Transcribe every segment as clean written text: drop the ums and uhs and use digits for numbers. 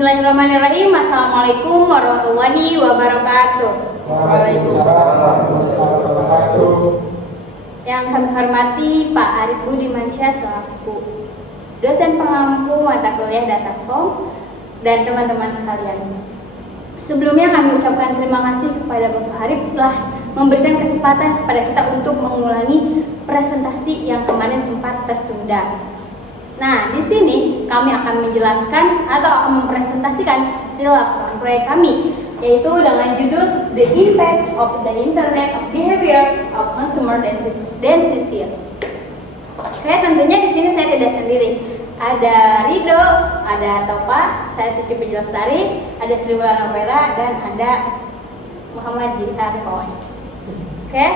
Bismillahirrahmanirrahim. Assalamualaikum warahmatullahi wabarakatuh. Waalaikumsalam warahmatullahi wabarakatuh. Yang kami hormati Pak Arif Budimansyah selaku dosen pengampu mata kuliah Datacom dan teman-teman sekalian. Sebelumnya kami ucapkan terima kasih kepada Bapak Arif telah memberikan kesempatan kepada kita untuk mengulangi presentasi yang kemarin sempat tertunda. Nah, di sini kami akan menjelaskan atau akan mempresentasikan hasil laporan proyek kami, yaitu dengan judul The Impact of the Internet of Behavior of Consumer Decisions. Oke, tentunya di sini saya tidak sendiri. Ada Rido, ada Topa, saya Suci Penjelastari, ada Sri Wulan Opera, dan ada Muhammad Jihar Kawan. Oke,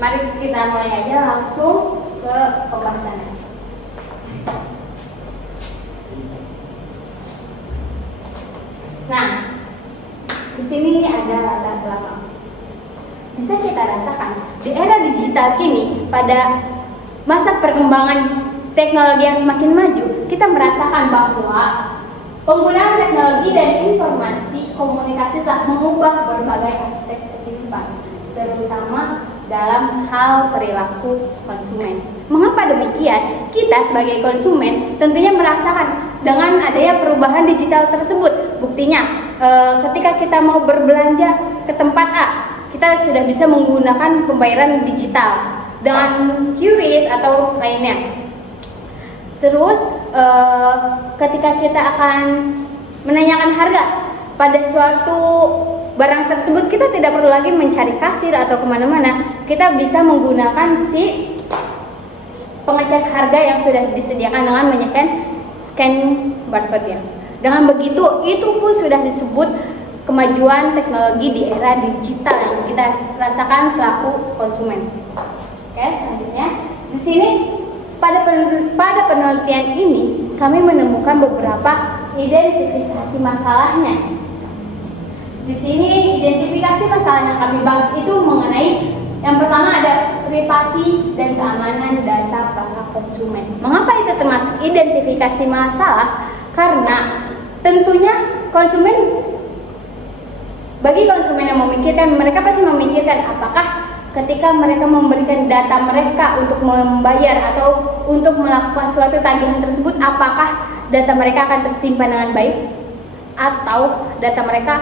mari kita mulai aja langsung ke pembahasannya. Nah, di sini ada latar belakang. Bisa kita rasakan di era digital kini, pada masa perkembangan teknologi yang semakin maju, kita merasakan bahwa penggunaan teknologi dan informasi komunikasi telah mengubah berbagai aspek kehidupan, terutama dalam hal perilaku konsumen. Mengapa demikian? Kita sebagai konsumen tentunya merasakan dengan adanya perubahan digital tersebut. Buktinya, ketika kita mau berbelanja ke tempat A, kita sudah bisa menggunakan pembayaran digital dengan QRIS atau lainnya. Terus, ketika kita akan menanyakan harga pada suatu barang tersebut, kita tidak perlu lagi mencari kasir atau kemana-mana. Kita bisa menggunakan si pengecek harga yang sudah disediakan dengan scan barcode-nya. Dengan begitu, itu pun sudah disebut kemajuan teknologi di era digital yang kita rasakan selaku konsumen. Oke, selanjutnya di sini pada penelitian ini kami menemukan beberapa identifikasi masalahnya. Di sini identifikasi masalah yang kami bahas itu mengenai yang pertama ada privasi dan keamanan data para konsumen. Mengapa itu termasuk identifikasi masalah? Karena tentunya bagi konsumen yang memikirkan, mereka pasti memikirkan apakah ketika mereka memberikan data mereka untuk membayar atau untuk melakukan suatu tagihan tersebut, apakah data mereka akan tersimpan dengan baik atau data mereka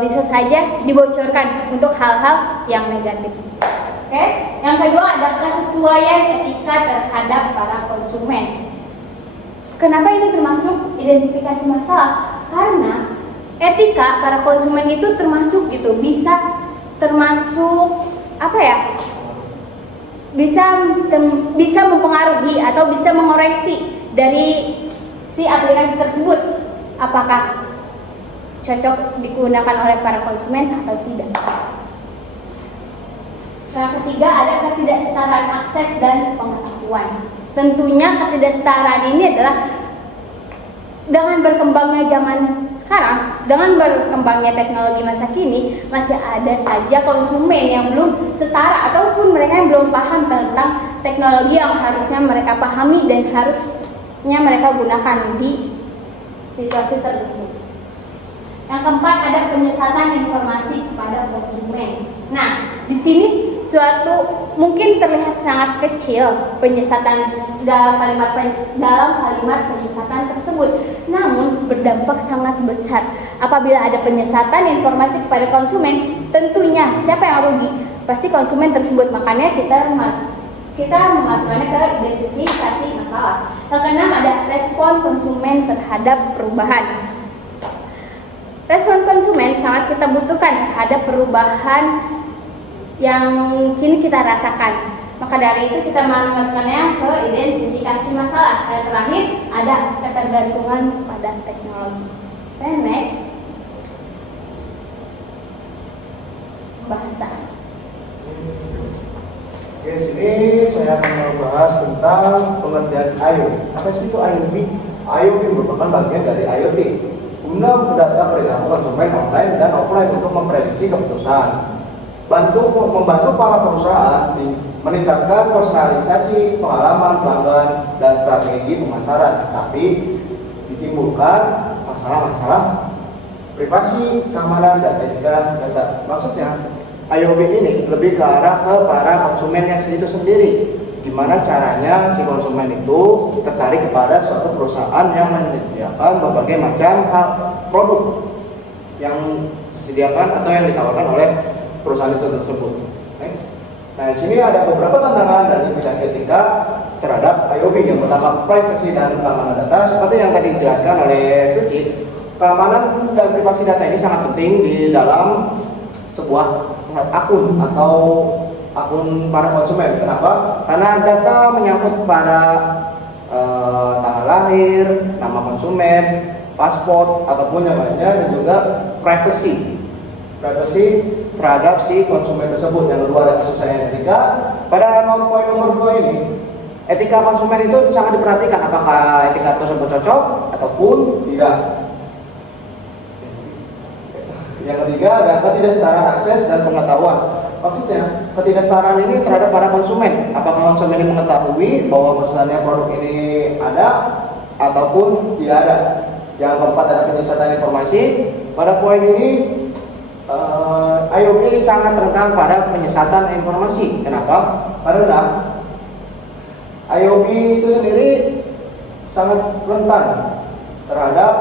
bisa saja dibocorkan untuk hal-hal yang negatif. Oke. Yang kedua ada kesesuaian etika terhadap para konsumen. Kenapa ini termasuk identifikasi masalah? Karena etika para konsumen itu bisa mempengaruhi atau bisa mengoreksi dari si aplikasi tersebut, apakah cocok digunakan oleh para konsumen atau tidak. Yang ketiga ada ketidaksetaraan akses dan pengetahuan. Tentunya ketidaksetaraan ini adalah dengan berkembangnya zaman sekarang, dengan berkembangnya teknologi masa kini, masih ada saja konsumen yang belum setara ataupun mereka yang belum paham tentang teknologi yang harusnya mereka pahami dan harusnya mereka gunakan di situasi tertentu. Yang keempat ada penyesatan informasi kepada konsumen. Nah, di sini suatu mungkin terlihat sangat kecil penyesatan dalam kalimat penyesatan tersebut, namun berdampak sangat besar. Apabila ada penyesatan informasi kepada konsumen, tentunya siapa yang rugi? Pasti konsumen tersebut. Makanya kita memasukkannya ke identifikasi masalah. Yang keenam ada respon konsumen terhadap perubahan. Respon konsumen sangat kita butuhkan terhadap perubahan yang kini kita rasakan. Maka dari itu kita memasukkannya ke identifikasi masalah. Yang terakhir ada ketergantungan pada teknologi. Dan next, bahasa. Oke, sini saya akan membahas tentang pengertian IoT. Apa sih itu IoT? IoT merupakan bagian dari IoT, guna mendata perilaku konsumen online dan offline untuk memprediksi keputusan. Membantu para perusahaan meningkatkan personalisasi pengalaman pelanggan dan strategi pemasaran, tapi ditimbulkan masalah masalah-masalah privasi, keamanan, dan etika data. Maksudnya IOB ini lebih ke arah ke para konsumennya itu sendiri. Gimana caranya si konsumen itu tertarik kepada suatu perusahaan yang menyediakan berbagai macam hal produk yang disediakan atau yang ditawarkan oleh perusahaan itu tersebut. Next. Nah, di sini ada beberapa tantangan dan implikasi etika terhadap IOB. Yang pertama, privacy dan keamanan data. Seperti yang tadi dijelaskan oleh Suci, keamanan dan privasi data ini sangat penting di dalam sebuah akun atau akun para konsumen. Kenapa? Karena data menyangkut pada tanggal lahir, nama konsumen, paspor ataupun yang lainnya, dan juga privacy terhadap si konsumen tersebut. Yang kedua ada kesesuaian etika. Pada poin nomor 2 ini, etika konsumen itu sangat diperhatikan, apakah etika tersebut cocok ataupun tidak. Yang ketiga, data tidak setara akses dan pengetahuan. Maksudnya, ketidaksetaraan ini terhadap para konsumen. Apakah konsumen ini mengetahui bahwa pesannya produk ini ada ataupun tidak ada. Yang keempat ada penyesatan informasi. Pada poin ini, IOB sangat rentan pada penyesatan informasi. Kenapa? Karena IOB itu sendiri sangat rentan terhadap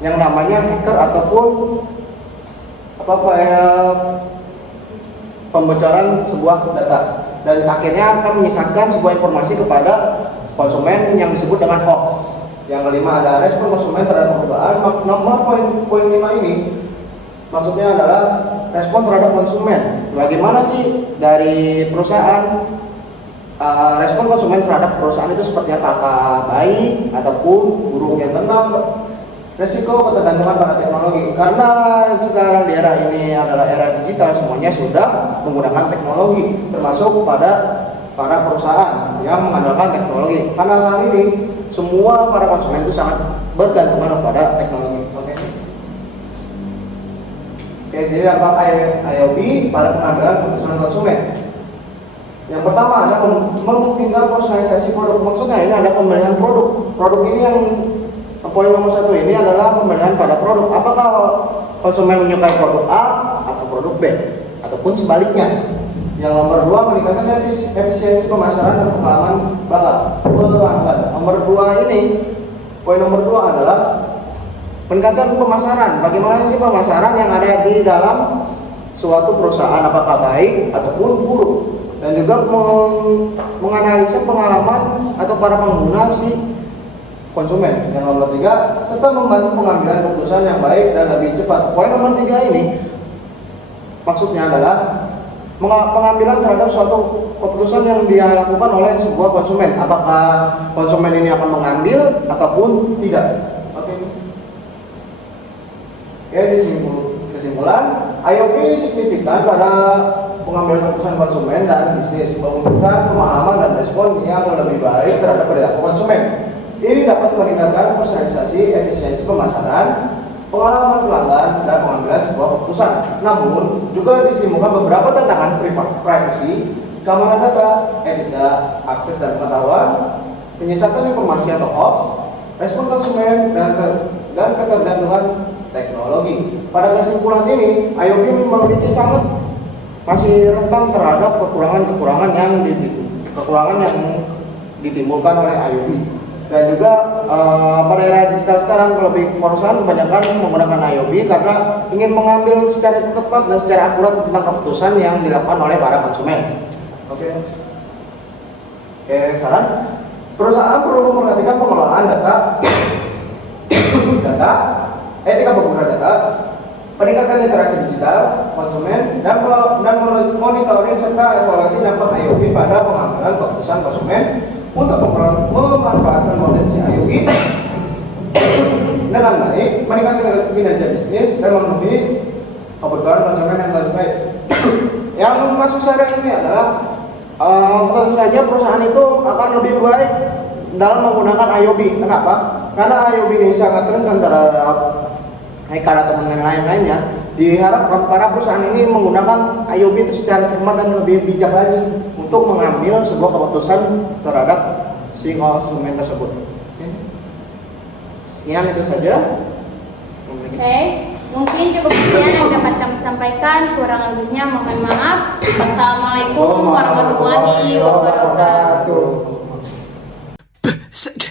yang namanya hacker ataupun pembocoran sebuah data, dan akhirnya akan menyisakan sebuah informasi kepada konsumen yang disebut dengan hoax. Yang kelima ada respon konsumen terhadap perubahan. Nomor poin 5 ini maksudnya adalah respon terhadap konsumen. Bagaimana sih dari perusahaan respon konsumen terhadap perusahaan itu seperti apakah baik ataupun buruk. Yang keenam, resiko ketergantungan pada teknologi. Karena sekarang di era ini adalah era digital, semuanya sudah menggunakan teknologi, termasuk pada para perusahaan yang mengandalkan teknologi. Karena hal ini semua para konsumen itu sangat bergantungan pada teknologi. Oke, jadi dampak IOB pada pengambilan keputusan konsumen. Yang pertama ada memungkinkan personalisasi produk. Maksudnya ini ada pemilihan produk. Produk ini yang poin nomor 1 ini adalah pemilihan pada produk. Apakah konsumen menyukai produk A atau produk B, ataupun sebaliknya. Yang nomor 2, meningkatkan efisiensi pemasaran dan pengalaman pelanggan. Nomor 2 ini, poin nomor 2 adalah meningkatkan pemasaran. Bagaimana sih pemasaran yang ada di dalam suatu perusahaan, apakah baik ataupun buruk, dan juga menganalisa pengalaman atau para pengguna si konsumen. Yang nomor 3, serta membantu pengambilan keputusan yang baik dan lebih cepat. Poin nomor 3 ini maksudnya adalah pengambilan terhadap suatu keputusan yang dilakukan oleh sebuah konsumen. Apakah konsumen ini akan mengambil ataupun tidak. Oke. Kesimpulan, IOB signifikan pada pengambilan keputusan konsumen dan bisnis, membutuhkan pemahaman dan respon yang lebih baik terhadap perilaku konsumen. Ini dapat meningkatkan personalisasi, efisiensi pemasaran, pengalaman pelanggan, dan pengambilan sebuah keputusan. Namun, juga ditimbulkan beberapa tantangan privacy, keamanan data, etika, akses dan pengetahuan, penyesatan informasi atau hoax, respon konsumen, dan ketergantungan teknologi. Pada kesimpulan ini, IOB memiliki sangat masih rentan terhadap kekurangan yang ditimbulkan oleh IOB. Dan juga pada era digital sekarang, lebih perusahaan kebanyakan menggunakan IOB karena ingin mengambil secara tepat dan secara akurat tentang keputusan yang dilakukan oleh para konsumen. Oke, saran. Perusahaan perlu memperhatikan pengelolaan data, etika pengguna data, peningkatan literasi digital konsumen, dan monitoring serta evaluasi dampak IOB pada pengambilan keputusan konsumen untuk memanfaatkan potensi IOB dengan baik, meningkatkan kinerja bisnis, dan memenuhi kebutuhan konsumen yang lebih baik. Yang masuk sekarang ini adalah tentu saja perusahaan itu akan lebih baik dalam menggunakan IOB. Kenapa? Karena IOB ini sangat rentan terhadap hacker atau lain-lainnya. Diharapkan para perusahaan ini menggunakan IOB itu secara cermat dan lebih bijak lagi untuk mengambil sebuah keputusan terhadap si konsumen tersebut. Sekian itu saja. Oke, mungkin cukup sekian yang dapat kami sampaikan. Kurang lebihnya mohon maaf. Wassalamualaikum warahmatullahi wabarakatuh. Sek